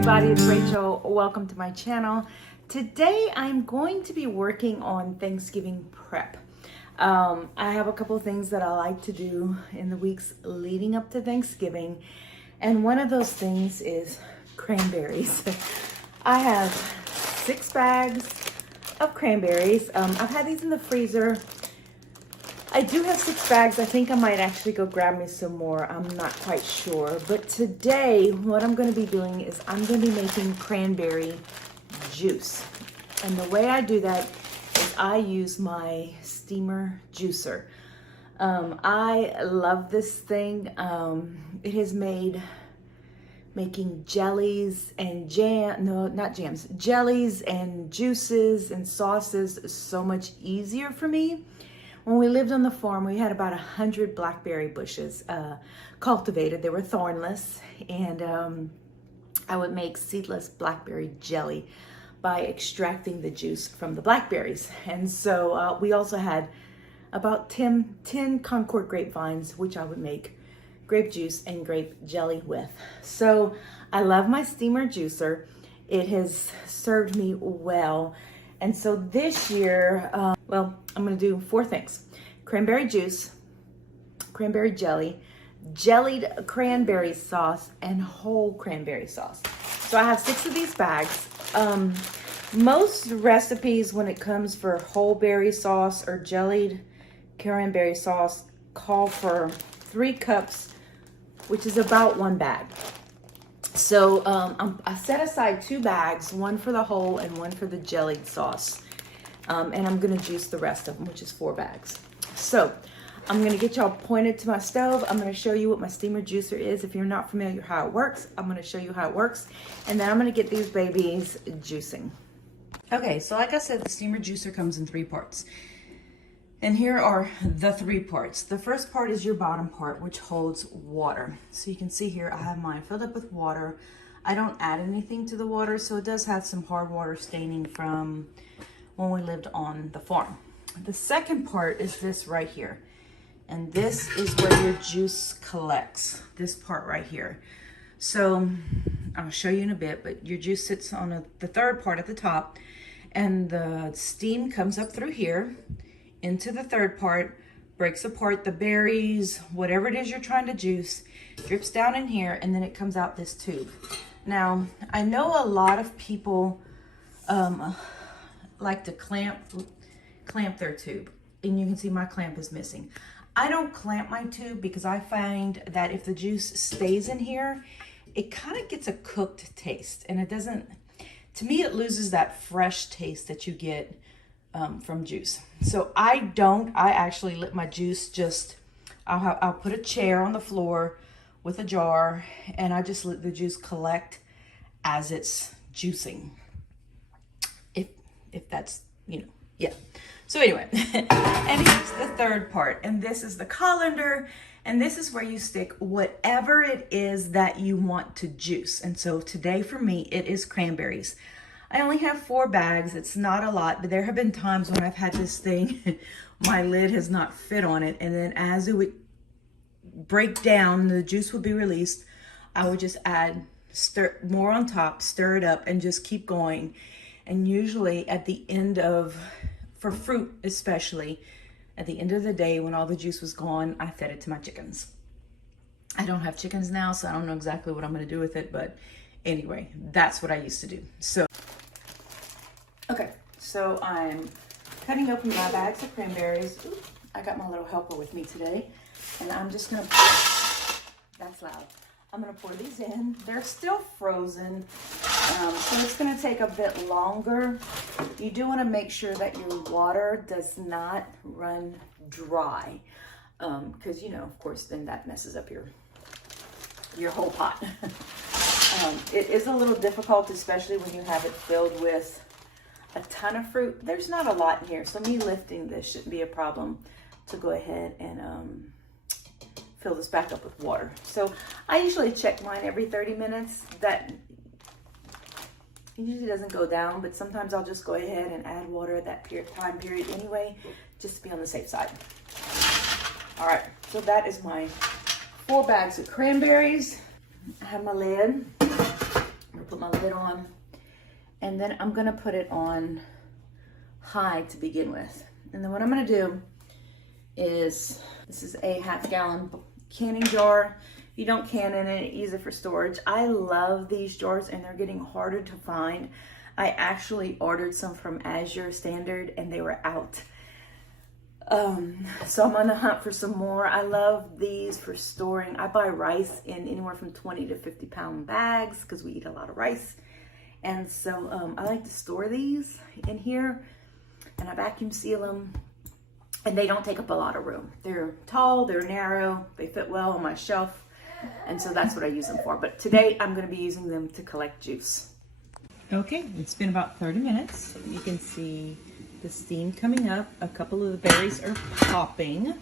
everybody, it's Rachel. Welcome to my channel. Today I'm going to be working on Thanksgiving prep. I have a couple of things that I like to do in the weeks leading up to Thanksgiving, and one of those things is cranberries. I have 6 bags of cranberries. I've had these in the freezer. I do have 6 bags. I think I might actually go grab me some more. I'm not quite sure. But today, what I'm going to be doing is I'm going to be making cranberry juice. And the way I do that is I use my steamer juicer. I love this thing. It has made making jellies and jellies and juices and sauces so much easier for me. When we lived on the farm, we had about 100 blackberry bushes cultivated. They were thornless, and I would make seedless blackberry jelly by extracting the juice from the blackberries. And so we also had about 10 Concord grapevines, which I would make grape juice and grape jelly with. So I love my steamer juicer. It has served me well. And so this year, I'm gonna do 4 things: cranberry juice, cranberry jelly, jellied cranberry sauce, and whole cranberry sauce. So I have 6 of these bags. Most recipes when it comes for whole berry sauce or jellied cranberry sauce call for 3 cups, which is about 1 bag. So I set aside 2 bags, one for the whole and one for the jellied sauce. And I'm gonna juice the rest of them, which is 4 bags. So I'm gonna get y'all pointed to my stove. I'm gonna show you what my steamer juicer is. If you're not familiar how it works, I'm gonna show you how it works. And then I'm gonna get these babies juicing. Okay, so like I said, the steamer juicer comes in 3 parts. And here are the 3 parts. The first part is your bottom part, which holds water. So you can see here, I have mine filled up with water. I don't add anything to the water, so it does have some hard water staining from when we lived on the farm. The second part is this right here. And this is where your juice collects, this part right here. So I'll show you in a bit, but your juice sits on the third part at the top, and the steam comes up through here into the third part, breaks apart the berries, whatever it is you're trying to juice, drips down in here, and then it comes out this tube. Now, I know a lot of people like to clamp their tube, and you can see my clamp is missing. I don't clamp my tube because I find that if the juice stays in here, it kind of gets a cooked taste, and it doesn't, to me, it loses that fresh taste that you get from juice. So I actually let my juice I'll put a chair on the floor with a jar, and I just let the juice collect as it's juicing. If that's, yeah. So anyway, and here's the third part, and this is the colander, and this is where you stick whatever it is that you want to juice. And so today for me, it is cranberries. I only have 4 bags. It's not a lot, but there have been times when I've had this thing, my lid has not fit on it, and then as it would break down, the juice would be released, I would just stir more on top, stir it up, and just keep going. And usually at the end for fruit especially, at the end of the day when all the juice was gone, I fed it to my chickens. I don't have chickens now, so I don't know exactly what I'm gonna do with it, but anyway, that's what I used to do. Okay, so I'm cutting open my bags of cranberries. Ooh, I got my little helper with me today, and I'm just gonna, that's loud. I'm gonna pour these in. They're still frozen, so it's gonna take a bit longer. You do wanna make sure that your water does not run dry, because of course, then that messes up your whole pot. It is a little difficult, especially when you have it filled with a ton of fruit. There's not a lot in here, so me lifting this shouldn't be a problem to go ahead and fill this back up with water. So I usually check mine every 30 minutes. That usually doesn't go down, but sometimes I'll just go ahead and add water at that time period anyway, just to be on the safe side. All right, so that is my 4 bags of cranberries. I have my lid. I'm gonna put my lid on, and then I'm gonna put it on high to begin with. And then what I'm gonna do is, this is a 1/2 gallon canning jar. You don't can in it, use it for storage. I love these jars and they're getting harder to find. I actually ordered some from Azure Standard and they were out. So I'm on the hunt for some more. I love these for storing. I buy rice in anywhere from 20 to 50 pound bags because we eat a lot of rice. And so I like to store these in here, and I vacuum seal them, and they don't take up a lot of room. They're tall, they're narrow, they fit well on my shelf, and so that's what I use them for. But today I'm going to be using them to collect juice. Okay, it's been about 30 minutes. You can see the steam coming up. A couple of the berries are popping,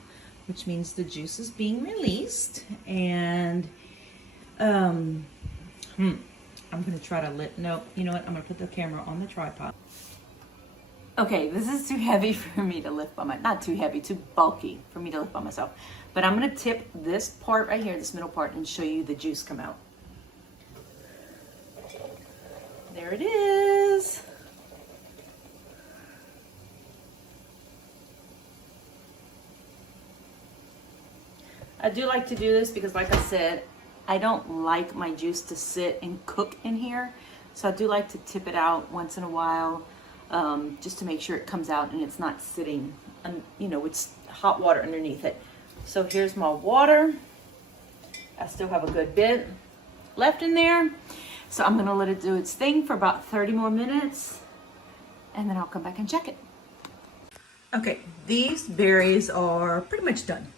which means the juice is being released. And I'm gonna try to no, you know what? I'm gonna put the camera on the tripod. Okay, this is too heavy for me to lift by not too heavy, too bulky for me to lift by myself. But I'm gonna tip this part right here, this middle part, and show you the juice come out. There it is. I do like to do this because, like I said, I don't like my juice to sit and cook in here. So I do like to tip it out once in a while, just to make sure it comes out and it's not sitting, you know, with hot water underneath it. So here's my water. I still have a good bit left in there. So I'm gonna let it do its thing for about 30 more minutes, and then I'll come back and check it. Okay, these berries are pretty much done.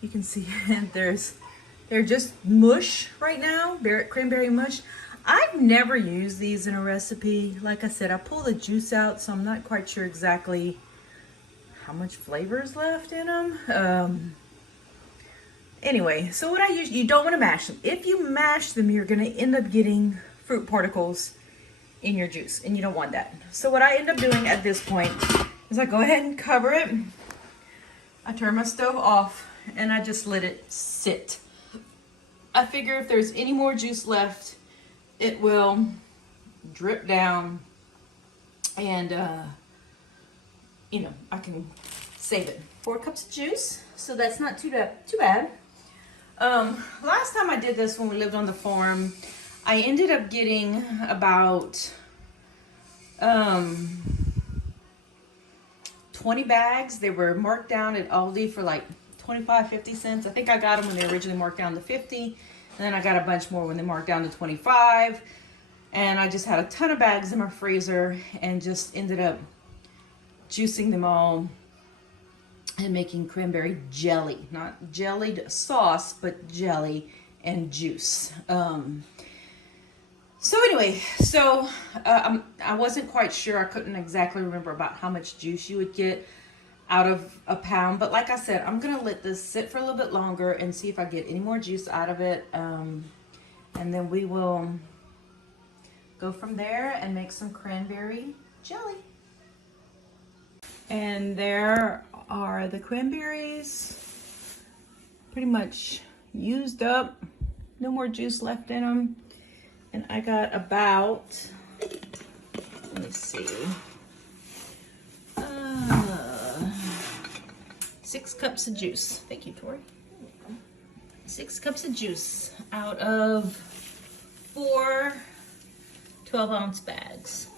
You can see they're just mush right now, cranberry mush. I've never used these in a recipe. Like I said, I pull the juice out, so I'm not quite sure exactly how much flavor is left in them. Anyway, so what I use, you don't want to mash them. If you mash them, you're going to end up getting fruit particles in your juice, and you don't want that. So what I end up doing at this point is I go ahead and cover it. I turn my stove off, and I just let it sit. I figure if there's any more juice left, it will drip down, and you know, I can save it. 4 cups of juice, so that's not too bad. Last time I did this when we lived on the farm, I ended up getting about 20 bags. They were marked down at Aldi for like 25, 50 cents. I think I got them when they originally marked down to 50. And then I got a bunch more when they marked down to 25. And I just had a ton of bags in my freezer and just ended up juicing them all and making cranberry jelly. Not jellied sauce, but jelly and juice. So anyway, I wasn't quite sure. I couldn't exactly remember about how much juice you would get out of a pound. But like I said, I'm going to let this sit for a little bit longer and see if I get any more juice out of it. And then we will go from there and make some cranberry jelly. And there are the cranberries, pretty much used up. No more juice left in them. And I got about, let me see, 6 cups of juice. Thank you, Tori. 6 cups of juice out of 4 12-ounce bags.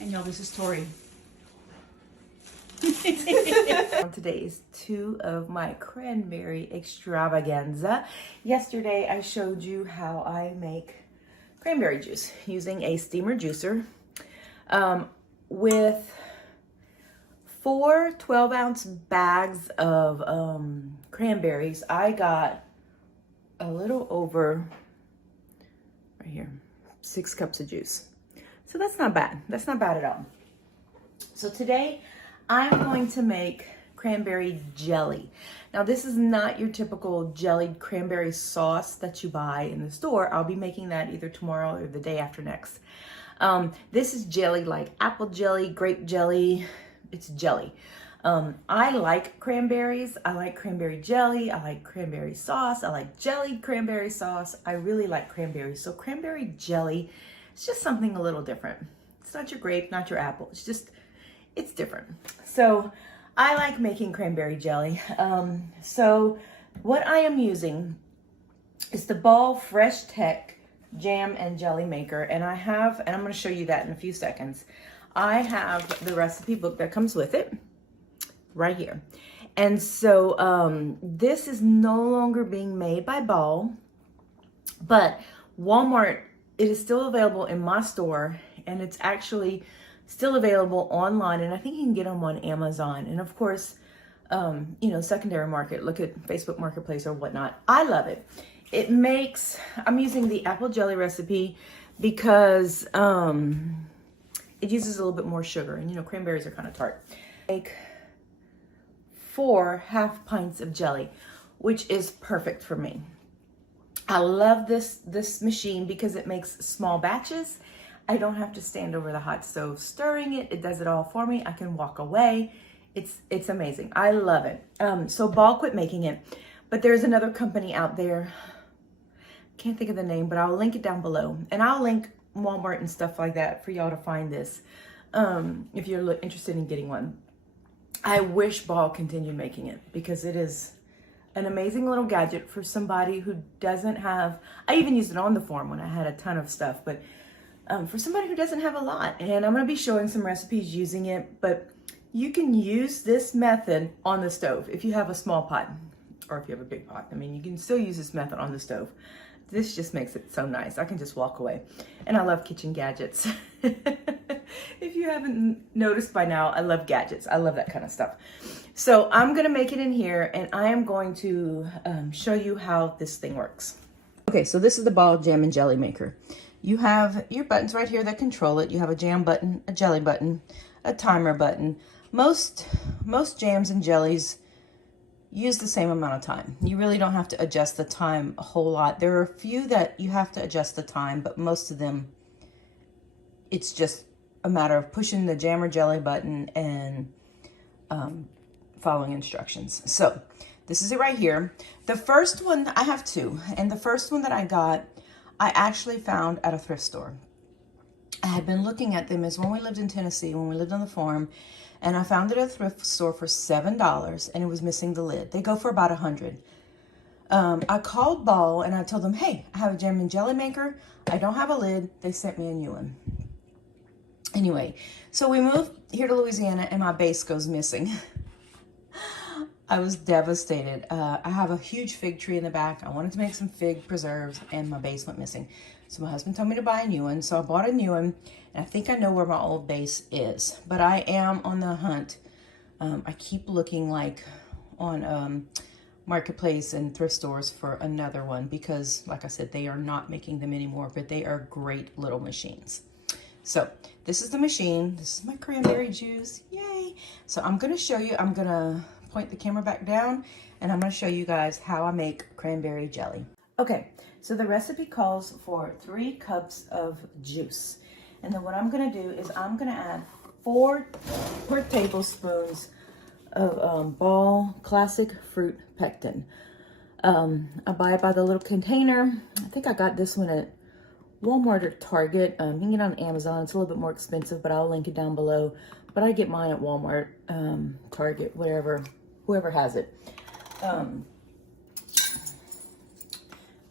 And y'all, this is Tori. Today is 2 of my cranberry extravaganza. Yesterday I showed you how I make cranberry juice using a steamer juicer. With 4 12-ounce bags of cranberries, I got a little over, right here, 6 cups of juice. So that's not bad. That's not bad at all. So today I'm going to make cranberry jelly. Now this is not your typical jellied cranberry sauce that you buy in the store. I'll be making that either tomorrow or the day after next. This is jelly like apple jelly, grape jelly. It's jelly. I like cranberries. I like cranberry jelly. I like cranberry sauce. I like jellied cranberry sauce. I really like cranberries. So cranberry jelly, it's just something a little different. It's not your grape, not your apple. It's different. So I like making cranberry jelly. So what I am using is the Ball FreshTech Jam and Jelly Maker. And I'm going to show you that in a few seconds. I have the recipe book that comes with it right here. And so this is no longer being made by Ball, but Walmart, it is still available in my store, and it's actually still available online, and I think you can get them on Amazon. And of course, you know, secondary market, look at Facebook Marketplace or whatnot. I love it. I'm using the apple jelly recipe because it uses a little bit more sugar, and you know, cranberries are kind of tart. Make 4 half pints of jelly, which is perfect for me. I love this machine because it makes small batches. I don't have to stand over the hot stove stirring it. It does it all for me. I can walk away. It's amazing. I love it. So Ball quit making it, but there's another company out there. Can't think of the name, but I'll link it down below, and I'll link Walmart and stuff like that for y'all to find this if you're interested in getting one. I wish Ball continued making it because it is an amazing little gadget for somebody who doesn't have, I even used it on the farm when I had a ton of stuff, but for somebody who doesn't have a lot. And I'm going to be showing some recipes using it, but you can use this method on the stove if you have a small pot or if you have a big pot. I mean, you can still use this method on the stove. This just makes it so nice. I can just walk away. And I love kitchen gadgets. If you haven't noticed by now, I love gadgets. I love that kind of stuff. So I'm gonna make it in here, and I am going to show you how this thing works. Okay, so this is the Ball Jam and Jelly Maker. You have your buttons right here that control it. You have a jam button, a jelly button, a timer button. Most jams and jellies use the same amount of time. You really don't have to adjust the time a whole lot. There are a few that you have to adjust the time, but most of them, it's just a matter of pushing the jam or jelly button and following instructions. So this is it right here. The first one, I have 2, and the first one that I got, I actually found at a thrift store. I had been looking at them as when we lived in Tennessee, when we lived on the farm, and I found it at a thrift store for $7, and it was missing the lid. They go for about $100. I called Ball and I told them, hey, I have a jam and jelly maker. I don't have a lid. They sent me a new one. Anyway, so we moved here to Louisiana and my base goes missing. I was devastated. I have a huge fig tree in the back. I wanted to make some fig preserves and my base went missing. So my husband told me to buy a new one. So I bought a new one, and I think I know where my old base is, but I am on the hunt. I keep looking like on Marketplace and thrift stores for another one because, like I said, they are not making them anymore, but they are great little machines. So this is the machine. This is my cranberry juice. Yay. So I'm going to show you, I'm going to point the camera back down, and I'm going to show you guys how I make cranberry jelly. Okay, so the recipe calls for 3 cups of juice. And then what I'm going to do is I'm going to add 4 tablespoons of Ball Classic Fruit Pectin. I buy it by the little container. I think I got this one at Walmart or Target. You can get it on Amazon. It's a little bit more expensive, but I'll link it down below. But I get mine at Walmart, Target, whoever has it.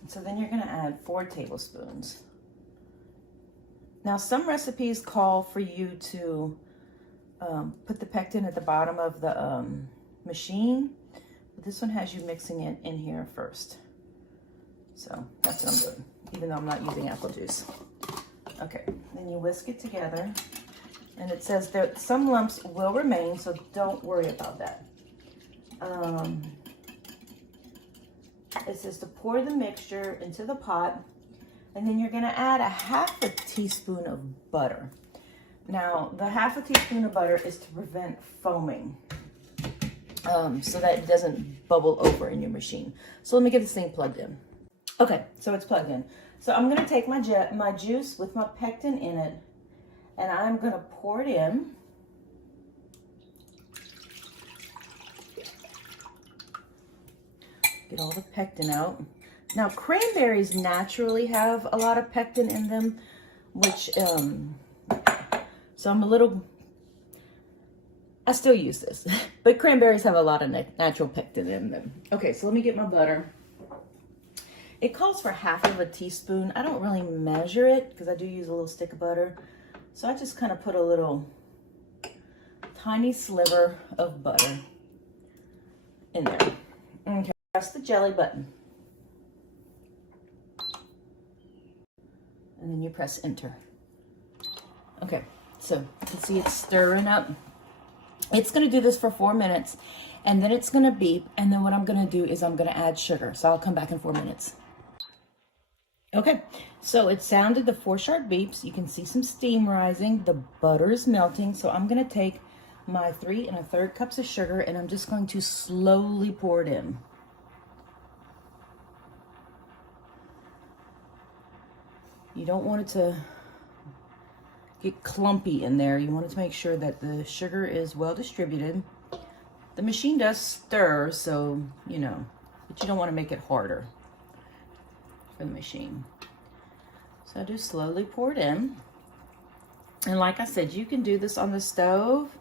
So then you're going to add 4 tablespoons. Now, some recipes call for you to put the pectin at the bottom of the machine, but this one has you mixing it in here first. So that's what I'm doing, even though I'm not using apple juice. Okay, then you whisk it together, and it says that some lumps will remain, so don't worry about that. It says to pour the mixture into the pot, and then you're going to add a half a teaspoon of butter. Now, the half a teaspoon of butter is to prevent foaming, so that it doesn't bubble over in your machine. So let me get this thing plugged in. Okay, so it's plugged in. So I'm going to take my juice with my pectin in it, and I'm going to pour it in. get all the pectin out. Now, cranberries naturally have a lot of pectin in them, which, so I'm a little, I still use this, but cranberries have a lot of natural pectin in them. Okay, so let me get my butter. It calls for half of a teaspoon. I don't really measure it because I do use a little stick of butter. So I just kind of put a little tiny sliver of butter in there. Okay, press the jelly button. And then you press enter. Okay, so you can see it's stirring up. It's gonna do this for 4 minutes, and then it's gonna beep, and then what I'm gonna do is I'm gonna add sugar. So I'll come back in 4 minutes. Okay, so it sounded the 4 sharp beeps. You can see some steam rising. The butter is melting, so I'm gonna take my 3 1/3 cups of sugar, and I'm just going to slowly pour it in. You don't want it to get clumpy in there. You want it to make sure that the sugar is well distributed. The machine does stir, so, you know, but you don't want to make it harder for the machine. So I just slowly pour it in. And like I said, you can do this on the stove,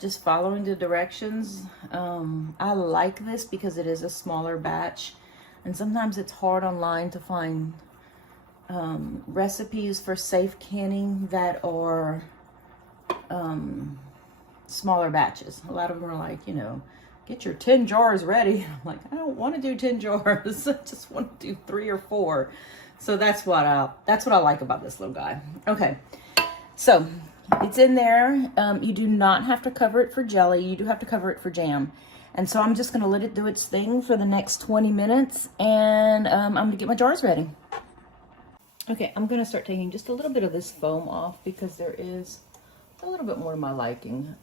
just following the directions. I like this because it is a smaller batch, and sometimes it's hard online to find recipes for safe canning that are smaller batches. A lot of them are like, you know, get your 10 jars ready. I'm like, I don't want to do 10 jars. I just want to do 3 or 4. So that's what I like about this little guy. Okay, so it's in there. You do not have to cover it for jelly. You do have to cover it for jam. And so I'm just going to let it do its thing for the next 20 minutes, and I'm going to get my jars ready. Okay, I'm going to start taking just a little bit of this foam off because there is a little bit more to my liking.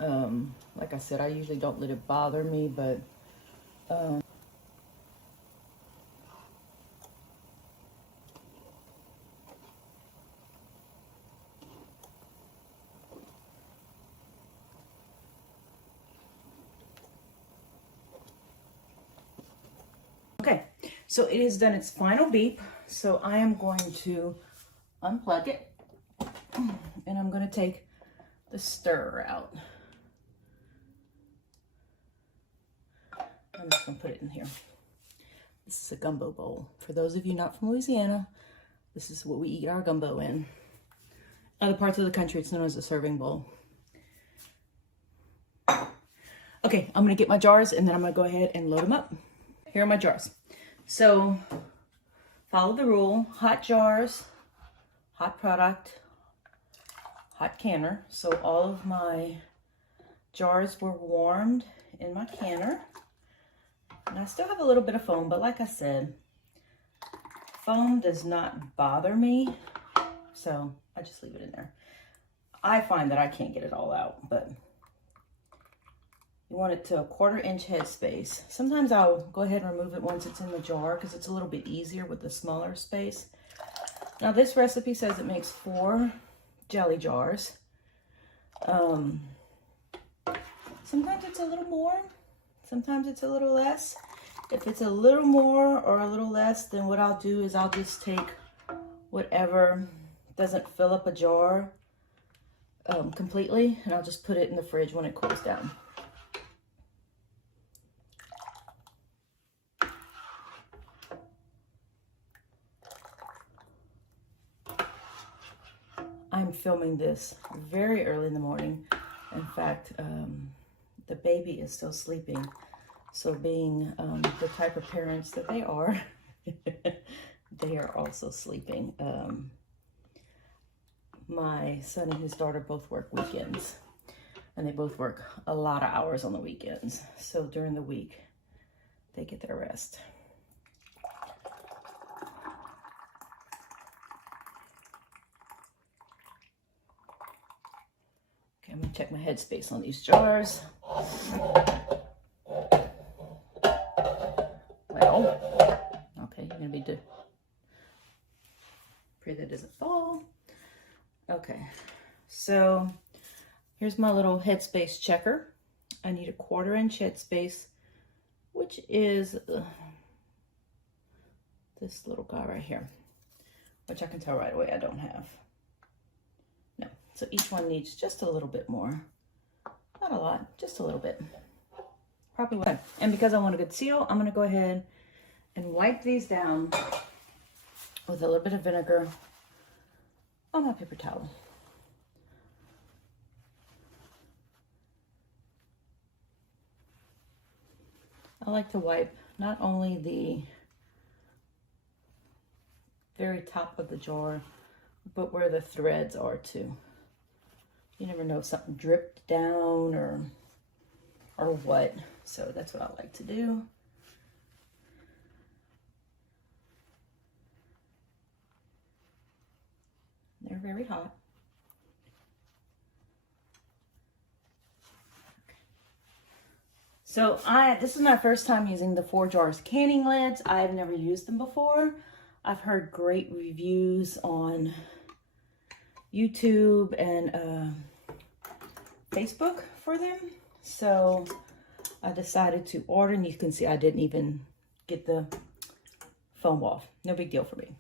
Like I said, I usually don't let it bother me, but okay, so it has done its final beep. So I am going to unplug it, and I'm going to take the stirrer out. I'm just going to put it in here. This is a gumbo bowl. For those of you not from Louisiana, this is what we eat our gumbo in. Other parts of the country, it's known as a serving bowl. Okay, I'm going to get my jars, and then I'm going to go ahead and load them up. Here are my jars. So follow the rule: hot jars, hot product, hot canner. So all of my jars were warmed in my canner. And I still have a little bit of foam, but like I said, foam does not bother me. So I just leave it in there. I find that I can't get it all out, but you want it to a 1/4 inch headspace. Sometimes I'll go ahead and remove it once it's in the jar because it's a little bit easier with the smaller space. Now this recipe says it makes 4 jelly jars. Sometimes it's a little more, sometimes it's a little less. If it's a little more or a little less, then what I'll do is I'll just take whatever doesn't fill up a jar completely, and I'll just put it in the fridge when it cools down. I'm filming this very early in the morning. In fact, the baby is still sleeping. So being the type of parents that they are, they are also sleeping. My son and his daughter both work weekends, and they both work a lot of hours on the weekends. So during the week, they get their rest. I'm gonna check my headspace on these jars. Well, okay, you're gonna be good. Pray that doesn't fall. Okay, so here's my little headspace checker. I need a 1/4 inch headspace, which is this little guy right here, which I can tell right away I don't have. No, so each one needs just a little bit more. Not a lot, just a little bit. Probably would. And because I want a good seal, I'm gonna go ahead and wipe these down with a little bit of vinegar on my paper towel. I like to wipe not only the very top of the jar, but where the threads are too. You never know if something dripped down or what. So that's what I like to do. They're very hot. So this is my first time using the 4 jars canning lids. I've never used them before. I've heard great reviews on YouTube and Facebook for them. So I decided to order, and you can see I didn't even get the foam off. No big deal for me.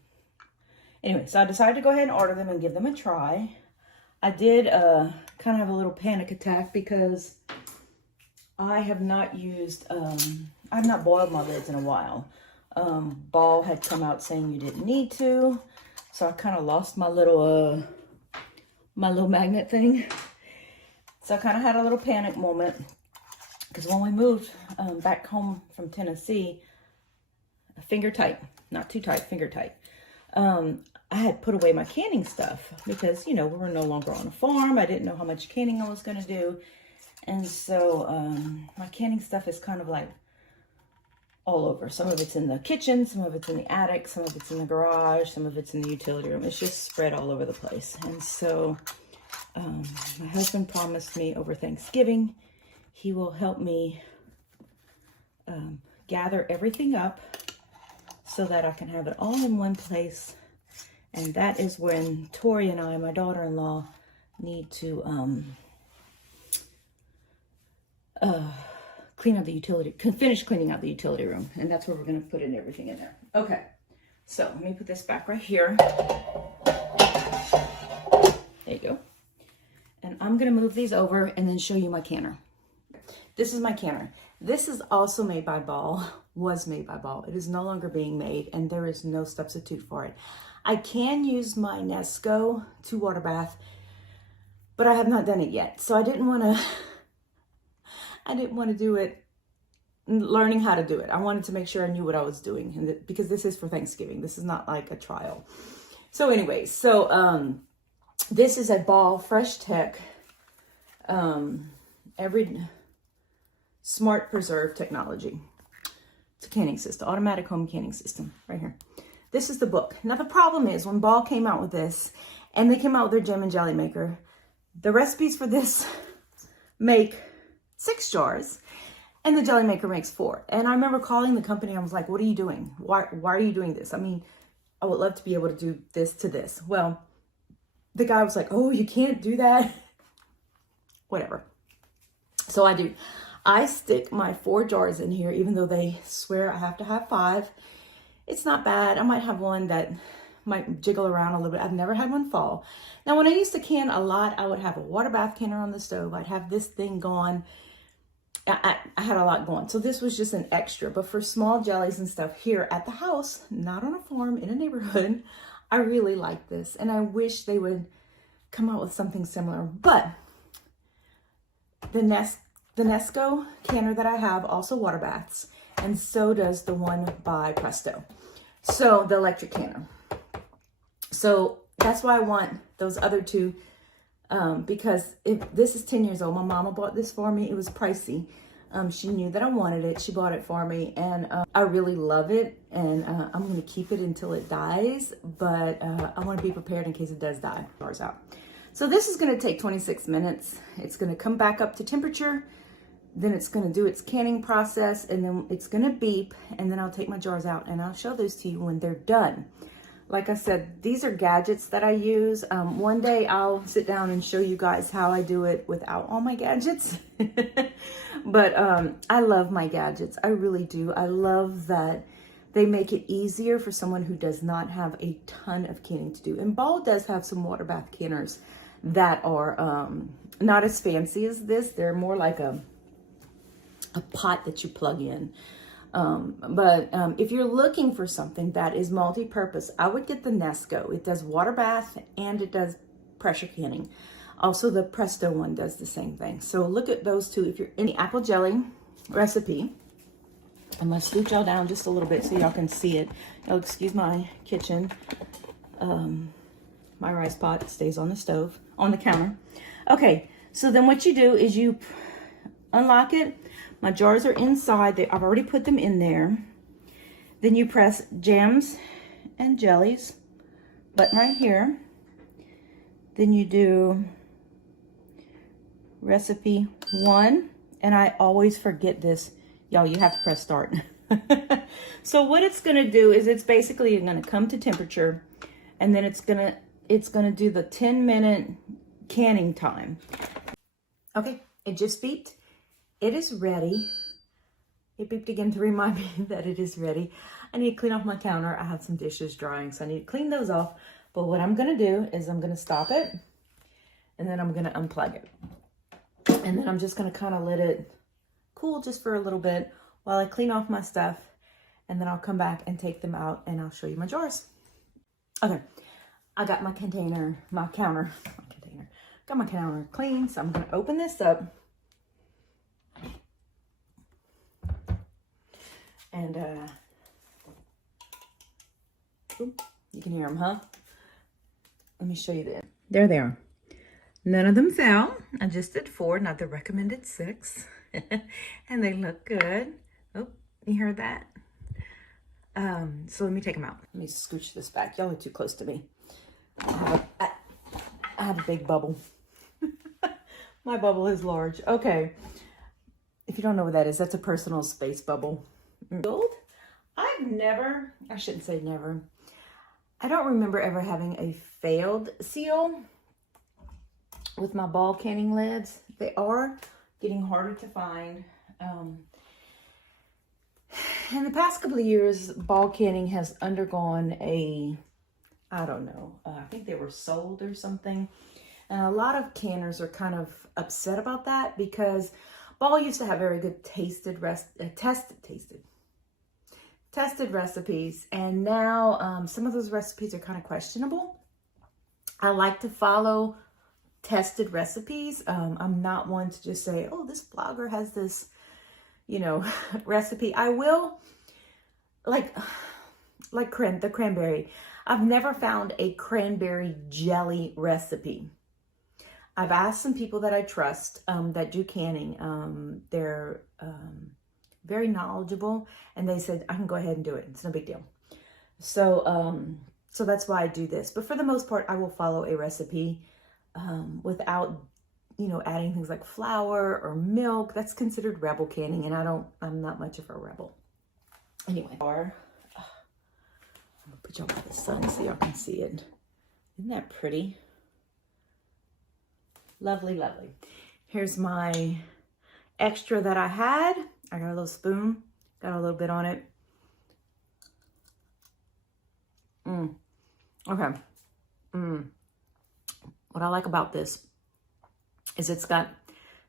Anyway, so I decided to go ahead and order them and give them a try. I did kind of have a little panic attack because I have not used, I have not boiled my lids in a while. Ball had come out saying you didn't need to. So I kind of lost my little magnet thing. So I kind of had a little panic moment because when we moved back home from Tennessee, finger tight, not too tight, finger tight. I had put away my canning stuff because, you know, we were no longer on a farm. I didn't know how much canning I was going to do. And so my canning stuff is kind of like all over. Some of it's in the kitchen, some of it's in the attic, some of it's in the garage, some of it's in the utility room. It's just spread all over the place. And so my husband promised me over Thanksgiving, he will help me gather everything up so that I can have it all in one place. And that is when Tori and I, my daughter-in-law, need to clean up the finish cleaning out the utility room. And that's where we're going to put in everything in there. Okay, so let me put this back right here. There you go. And I'm going to move these over and then show you my canner. This is my canner. This is also made by Ball, was made by Ball. It is no longer being made, and there is no substitute for it. I can use my Nesco 2 water bath, but I have not done it yet. So I didn't want to do it learning how to do it. I wanted to make sure I knew what I was doing, and because this is for Thanksgiving. This is not like a trial. So anyway, this is a Ball FreshTech every smart preserve technology. It's a canning system, automatic home canning system right here. This is the book. Now the problem is when Ball came out with this and they came out with their jam and jelly maker, the recipes for this make 6 jars and the jelly maker makes 4. And I remember calling the company. I was like, what are you doing? Why are you doing this? I mean, I would love to be able to do this to this. Well, the guy was like, oh, you can't do that. Whatever. So I do. I stick my 4 jars in here, even though they swear I have to have 5. It's not bad. I might have one that might jiggle around a little bit. I've never had one fall. Now, when I used to can a lot, I would have a water bath canner on the stove. I'd have this thing going. I had a lot going. So this was just an extra. But for small jellies and stuff here at the house, not on a farm, in a neighborhood, I really like this. And I wish they would come out with something similar. But the Nesco canner that I have also water baths, and so does the one by Presto. So the electric canner. So that's why I want those other 2, because this is 10 years old. My mama bought this for me. It was pricey. She knew that I wanted it. She bought it for me, and I really love it, and I'm going to keep it until it dies, but I want to be prepared in case it does die. Bars out. So this is going to take 26 minutes. It's going to come back up to temperature. Then it's going to do its canning process, and then it's going to beep, and then I'll take my jars out and I'll show those to you when they're done. Like I said, these are gadgets that I use. One day I'll sit down and show you guys how I do it without all my gadgets. But I love my gadgets. I really do. I love that They make it easier for someone who does not have a ton of canning to do. And Ball does have some water bath canners that are not as fancy as this. They're more like a pot that you plug in. But if you're looking for something that is multi-purpose, I would get the Nesco. It does water bath and it does pressure canning. Also, the Presto one does the same thing. So look at those two. If you're in the apple jelly recipe, I'm gonna scoot y'all down just a little bit so y'all can see it. Y'all excuse my kitchen. My rice pot stays on the stove, on the counter. Okay, so then what you do is you unlock it. My jars are inside. I've already put them in there. Then you press jams and jellies button right here. Then you do recipe 1, and I always forget this. Y'all, you have to press start. So what it's gonna do is it's basically gonna come to temperature, and then it's gonna do the 10-minute canning time. Okay, it just beeped. It is ready. It beeped again to remind me that it is ready. I need to clean off my counter. I have some dishes drying, so I need to clean those off. But what I'm gonna do is I'm gonna stop it, and then I'm gonna unplug it. And then I'm just gonna kind of let it cool just for a little bit while I clean off my stuff, and then I'll come back and take them out and I'll show you my jars. Okay, I got my counter clean, so I'm gonna open this up. And you can hear them, huh? Let me show you this. There they are. None of them fell. I just did 4, not the recommended 6. And they look good. Oh, you heard that? So let me take them out. Let me scooch this back. Y'all are too close to me. I have a big bubble. My bubble is large. Okay. If you don't know what that is, that's a personal space bubble. I shouldn't say never. I don't remember ever having a failed seal with my ball canning lids. They are getting harder to find. In the past couple of years, ball canning has undergone I don't know, I think they were sold or something. And a lot of canners are kind of upset about that because Ball used to have very good tested recipes, and now some of those recipes are kind of questionable. I like to follow tested recipes. I'm not one to just say, oh, this blogger has this, recipe. I will, like the cranberry. I've never found a cranberry jelly recipe. I've asked some people that I trust that do canning. They're very knowledgeable, and they said I can go ahead and do it. It's no big deal. So so that's why I do this. But for the most part, I will follow a recipe without adding things like flour or milk. That's considered rebel canning, and I'm not much of a rebel. Anyway, I'm gonna put y'all by the sun so y'all can see it. Isn't that pretty? Lovely, lovely. Here's my extra that I had. I got a little spoon, got a little bit on it. Okay. What I like about this is it's got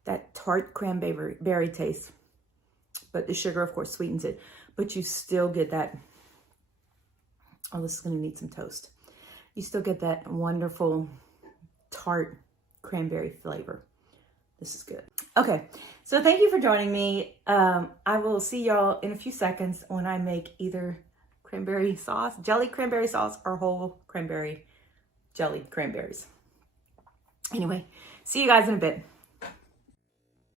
that tart cranberry taste, but the sugar, of course, sweetens it. But you still get that, oh, this is gonna need some toast. You still get that wonderful tart cranberry flavor. This is good. Okay, so thank you for joining me. I will see y'all in a few seconds when I make either cranberry sauce, jelly cranberry sauce, or whole cranberry jelly cranberries. Anyway, see you guys in a bit.